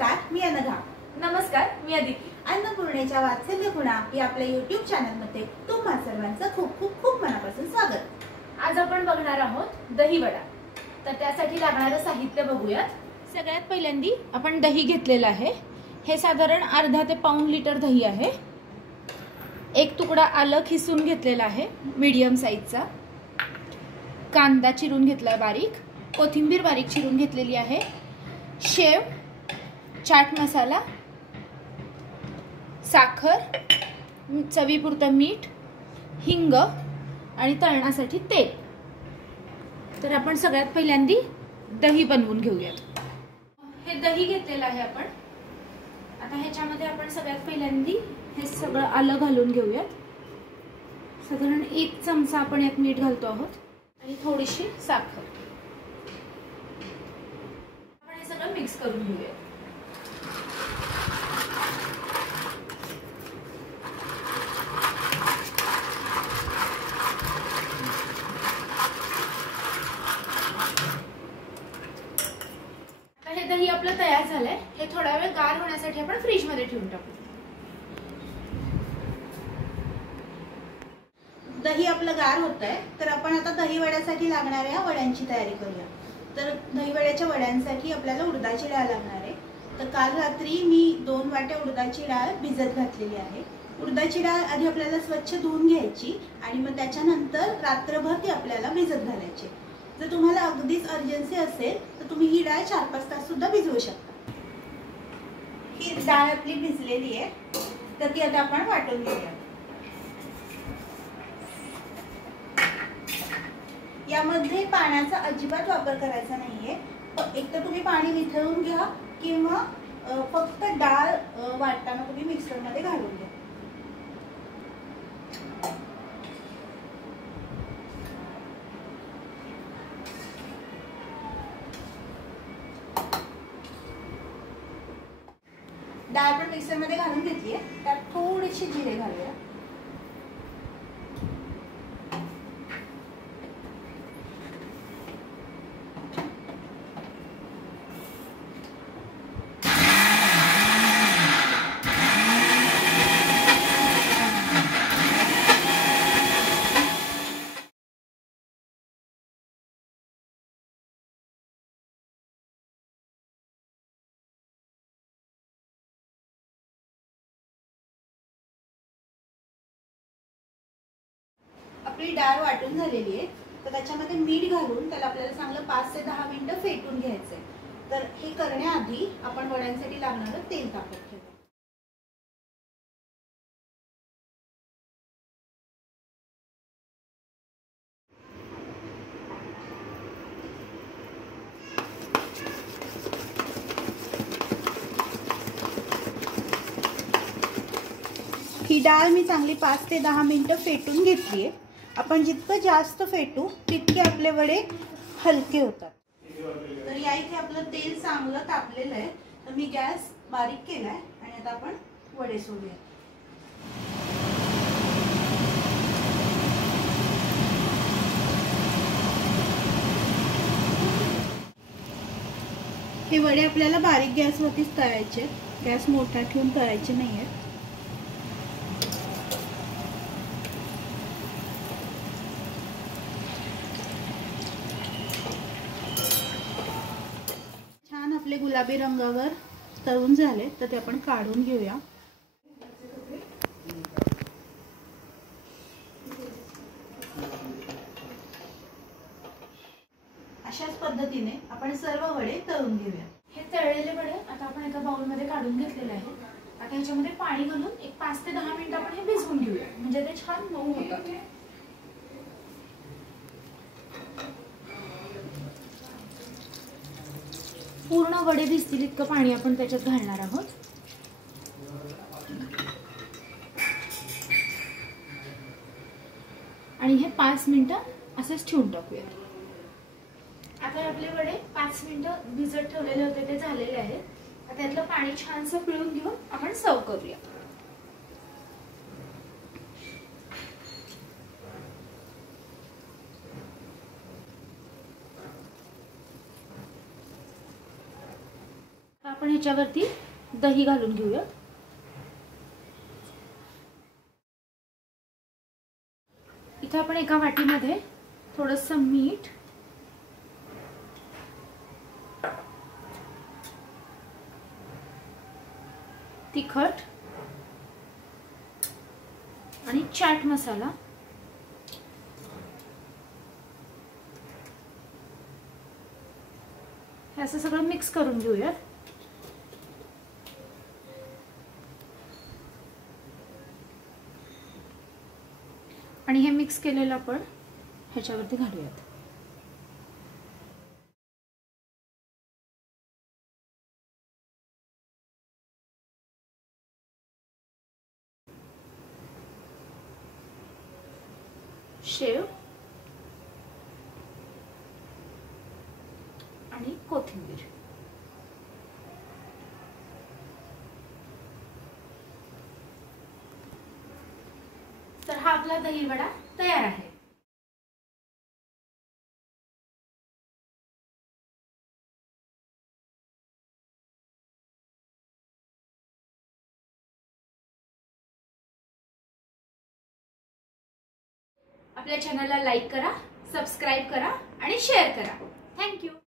नमस्कार, मी अनघा. नमस्कार, मी अदिती. अन्नपूर्णेच्या वात्सल्य खुणा या आपल्या YouTube चॅनलमध्ये तुम्हा सर्वांचं खूप खूप खूप मनापासून स्वागत. आज आपण बघणार आहोत दही वडा. तर त्यासाठी लागणारं साहित्य बघूयात. सगळ्यात पहिल्यांदी आपण दही घेतलेलं आहे. हे साधारण अर्धा ते पाऊण लिटर दही आहे. एक तुकडा आलं खिसून घेतलेला आहे मीडियम साईजचा. कांदा चिरून घेतला बारीक, कोथिंबीर बारीक चिरून घेतलेली आहे, शेव, चाट मसाला, साखर, चवीपुरतं मीठ, हिंग आणि तळण्यासाठी तेल. तर आपण सगळ्यात पहिल्यांदी दही बनवून घेऊयात. हे दही घेतलेलं आहे आपण. आता ह्याच्यामध्ये आपण सगळ्यात पहिल्यांदी हे सगळं आलं घालून घेऊयात. साधारण 1 चमचा आपण यात मीठ घालतो आहोत आणि थोडीशी साखर. आपण हे सगळं मिक्स करून घेऊयात. हे दही आपलं तयार झालंय. हे थोडा वेळ गार होण्यासाठी आपण फ्रीज मध्ये ठेवून टाकू. दही आपलं गार होतंय, तर आपण आता दही वड्यासाठी लागणाऱ्या वड्यांची तयारी करूया. तर दही वड्याच्या वड्यांसाठी आपल्याला उडदाची डाळ लागणार आहे. तर काल रात्री मी 2 वाट्या उडदाची डाळ भिजत घातलेली आहे. उडदाची डाळ आधी आपल्याला स्वच्छ धुवून घ्यायची आणि मग त्याच्यानंतर रात्रभर ती आपल्याला भिजत घालायची. जर तुम्हाला अगदीच अर्जन्सी असेल तर तुम्ही ही डाळ 4-5 तास सुद्धा भिजवू शकता. ही डाळ आपली भिजलेली आहे, तर ती आता आपण वाटून घेऊया. यामध्ये पाण्याचा अजिबात वापर करायचा नाहीये. एक तर तुम्ही पाणी निथळून घ्या किंवा फक्त डाळ वाटताना तुम्ही मिक्सरमध्ये घालून घ्या. डाळ आपण मिक्सरमध्ये घालून घेतली आहे. त्यात थोडीशी जिरे घालूया. आपली डाळ वाटून झालेली आहे, तर त्याच्यामध्ये मीठ घालून त्याला आपल्याला चांगलं 5 ते 10 मिनिटं फेटून घ्यायचंय. तर हे करण्याआधी आपण वड्यांसाठी लागणारं तेल तापत ठेवूया. ही डाळ मी चांगली 5 ते 10 मिनिटं फेटून घेतली आहे. आपण जितकं जास्त फेटू तितके आपले वडे हलके होतात. तर या इथे आपलं तेल चांगलं तापलेलं आहे, तर मी गॅस बारीक केलाय आणि आता आपण वडे सोडूया. हे वडे आपल्याला बारीक गॅसवरतीच तळायचे, गॅस मोठा ठेवून तळायचे नाहीये. आपले गुलाबी रंगावर तळून झाले, तर ते आपण काढून घेऊया. अशाच पद्धतीने आपण सर्व वडे तळून घेऊया. हे तळलेले वडे आता आपण एका बाउल मध्ये काढून घेतलेले आहे. आता ह्याच्यामध्ये पाणी घालून एक 5 ते 10 मिनिटं आपण हे भिजवून घेऊया, म्हणजे ते छान मऊ होतात. पूर्ण वडे भिजतील इतकं पाणी आपण त्याच्यात घालणार आहोत. आणि हे 5 मिनिटं असेच ठेवून टाकूया. आता आपले वडे 5 मिनिटं भिजत ठेवलेले होते ते झालेले आहेत. आता त्यातलं पाणी छानसं पिळून घेऊन आपण सर्व करूया. आपण ह्याच्यावरती दही घालून घेऊया. इथे आपण एका वाटीमध्ये थोडंसं मीठ, तिखट आणि चाट मसाला हे असं सगळं मिक्स करून घेऊया. आणि हे मिक्स केलेलं आपण ह्याच्यावरती घालूयात. शेव आणि कोथिंबीर. तर हा आपला दही वडा तयार आहे. आपल्या चॅनलला लाईक करा, सबस्क्राईब करा आणि शेअर करा. थँक्यू.